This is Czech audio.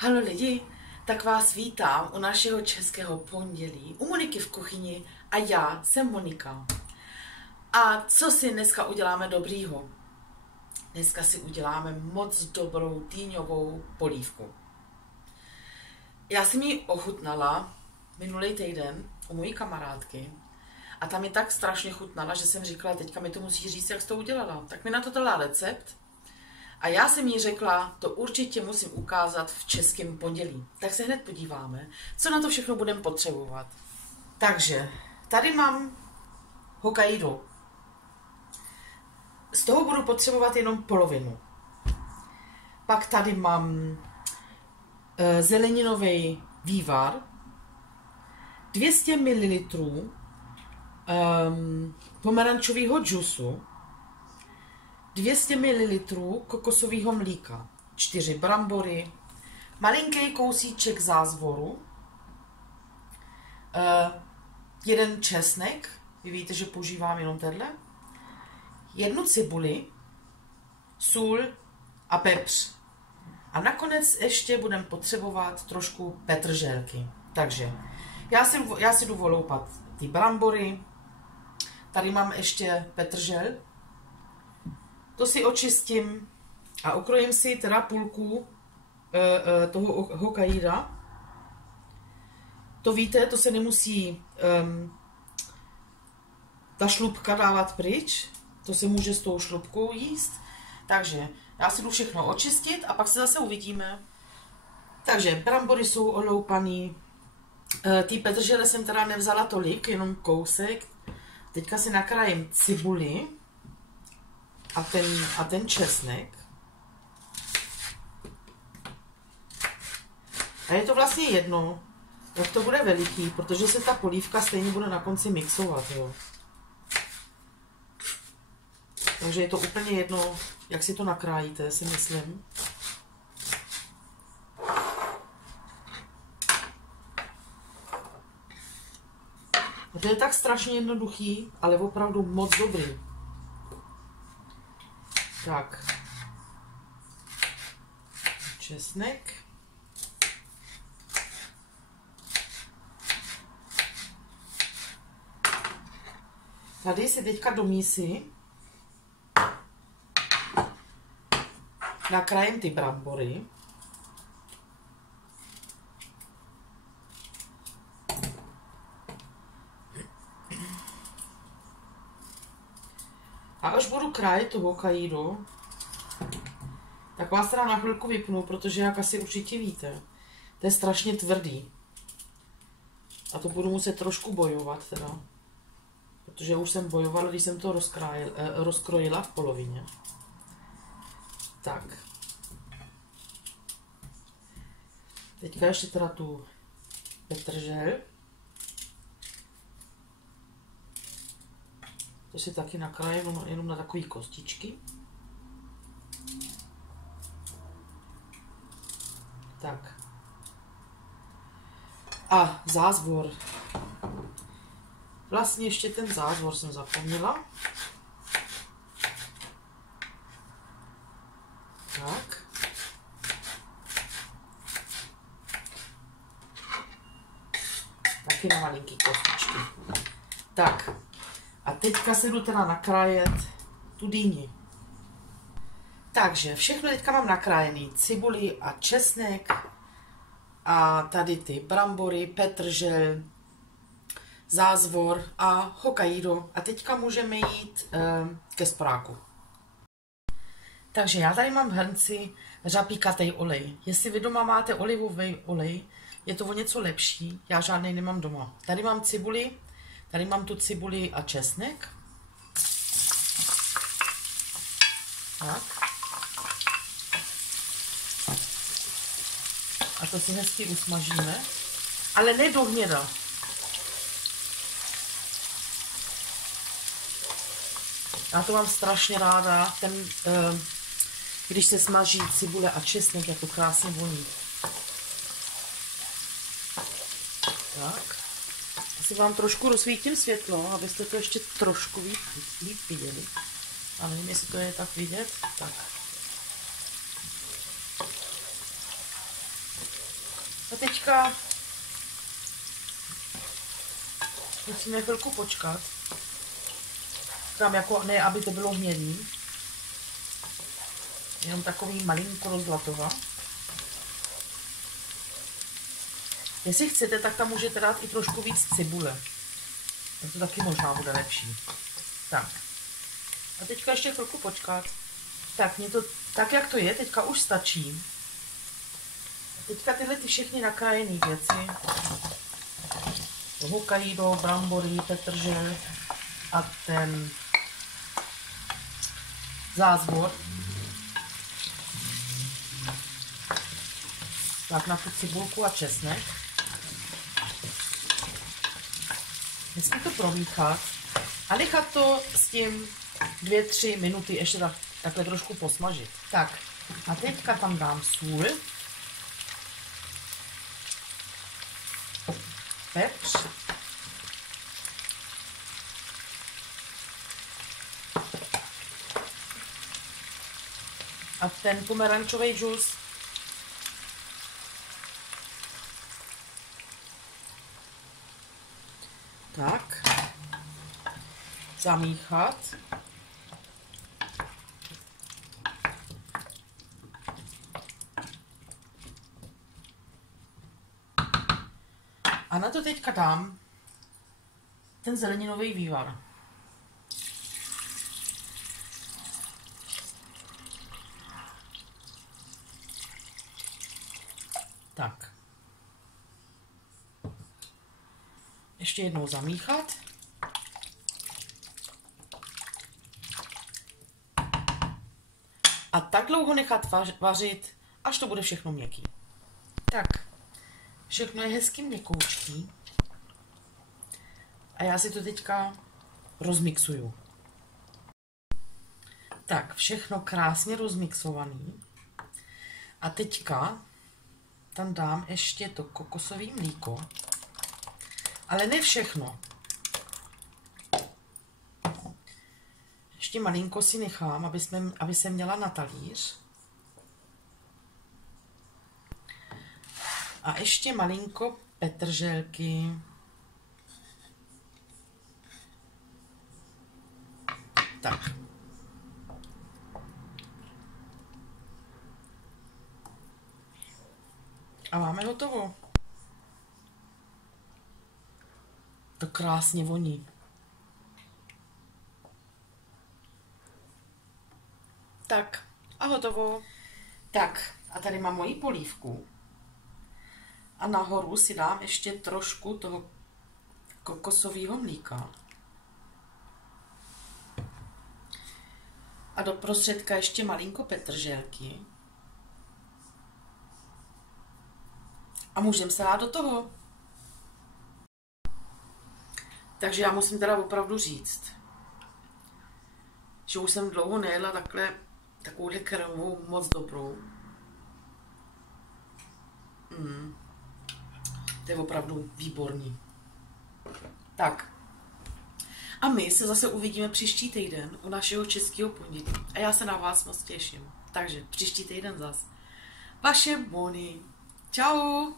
Haló lidi, tak vás vítám u našeho českého pondělí, u Moniky v kuchyni a já jsem Monika. A co si dneska uděláme dobrýho? Dneska si uděláme moc dobrou týňovou polívku. Já jsem ji ochutnala minulý týden u mojí kamarádky a tam mi tak strašně chutnala, že jsem říkala, teďka mi to musí říct, jak jsi to udělala. Tak mi na to dala recept. A já jsem jí řekla, to určitě musím ukázat v českém pondělí. Tak se hned podíváme, co na to všechno budeme potřebovat. Takže, tady mám Hokkaido. Z toho budu potřebovat jenom polovinu. Pak tady mám zeleninový vývar, 200 ml pomerančového džusu, 200 ml kokosového mlíka, 4 brambory, malinký kousíček zázvoru, 1 česnek, vy víte, že používám jenom tenhle, 1 cibuli, sůl a pepř. A nakonec ještě budeme potřebovat trošku petrželky. Takže já si jdu voloupat ty brambory, tady mám ještě petržel, to si očistím a ukrojím si teda půlku toho Hokkaida. To víte, to se nemusí ta šlupka dávat pryč, to se může s tou šlupkou jíst. Takže já si jdu všechno očistit a pak se zase uvidíme. Takže brambory jsou oloupaný, ty petržele jsem teda nevzala tolik, jenom kousek. Teďka si nakrájím cibuli a ten česnek. A je to vlastně jedno, jak to bude veliký, protože se ta polívka stejně bude na konci mixovat, jo. Takže je to úplně jedno, jak si to nakrájíte, si myslím. A to je tak strašně jednoduchý, ale opravdu moc dobrý. Tak, česnek. Tady si teďka do mísy nakrájím ty brambory. A až budu krájet to Hokkaido, tak vás teda na chvilku vypnu, protože jak asi určitě víte, to je strašně tvrdý. A to budu muset trošku bojovat teda. Protože už jsem bojovala, když jsem to rozkrojila v polovině. Tak. Teďka ještě teda tu petržel. To si taky nakrájím jenom na takové kostičky. Tak. A zázvor. Vlastně ještě ten zázvor jsem zapomněla. Tak. Taky na malinký kostičky. Tak. A teďka se jdu teda nakrájet tu dýni. Takže všechno teďka mám nakrájený. Cibuli a česnek. A tady ty brambory, petržel, zázvor a Hokkaido. A teďka můžeme jít ke sporáku. Takže já tady mám v hrnci řapíkatej olej. Jestli vy doma máte olivový olej, je to o něco lepší. Já žádnej nemám doma. Tady mám cibuli. Tady mám tu cibuli a česnek. Tak. A to si hezky usmažíme. Ale ne do hněda. Já to mám strašně ráda, když se smaží cibule a česnek, jak to krásně voní. Tak. Asi vám trošku rozsvítím světlo, abyste to ještě trošku líp viděli. A nevím, jestli to je tak vidět. Tak. A teďka musíme chvilku počkat. Tam jako ne, aby to bylo hnědý. Jenom takový malinko rozlatova. Jestli chcete, tak tam můžete dát i trošku víc cibule. Tak to taky možná bude lepší. Tak. A teďka ještě chvilku počkat. Tak, mě to, tak jak to je, teďka už stačí. A teďka tyhle ty všechny nakrájené věci. Hokkaido, brambory, petržel a ten zázvor. Tak na tu cibulku a česnek. Musíme to promíchat a nechat to s tím 2-3 minuty ještě takhle trošku posmažit. Tak a teďka tam dám sůl, pepř, a ten pomerančový džus. Tak, zamíchat. A na to teďka dám ten zeleninový vývar. Tak. Ještě jednou zamíchat. A tak dlouho nechat vařit, až to bude všechno měkký. Tak, všechno je hezky měkoučký. A já si to teďka rozmixuju. Tak, všechno krásně rozmixovaný. A teďka tam dám ještě to kokosové mlíko. Ale ne všechno. Ještě malinko si nechám, aby se měla na talíř. A ještě malinko petrželky. Tak. A máme hotovo. To krásně voní. Tak a hotovo. Tak a tady mám moji polívku. A nahoru si dám ještě trošku toho kokosového mlíka. A do prostředka ještě malinko petrželky. A můžeme se dát do toho. Takže já musím teda opravdu říct, že už jsem dlouho nejedla takovouhle kremovou moc dobrou. To je opravdu výborný. Tak. A my se zase uvidíme příští týden u našeho českého pondělí. A já se na vás moc těším. Takže příští týden zas. Vaše Moni. Čau.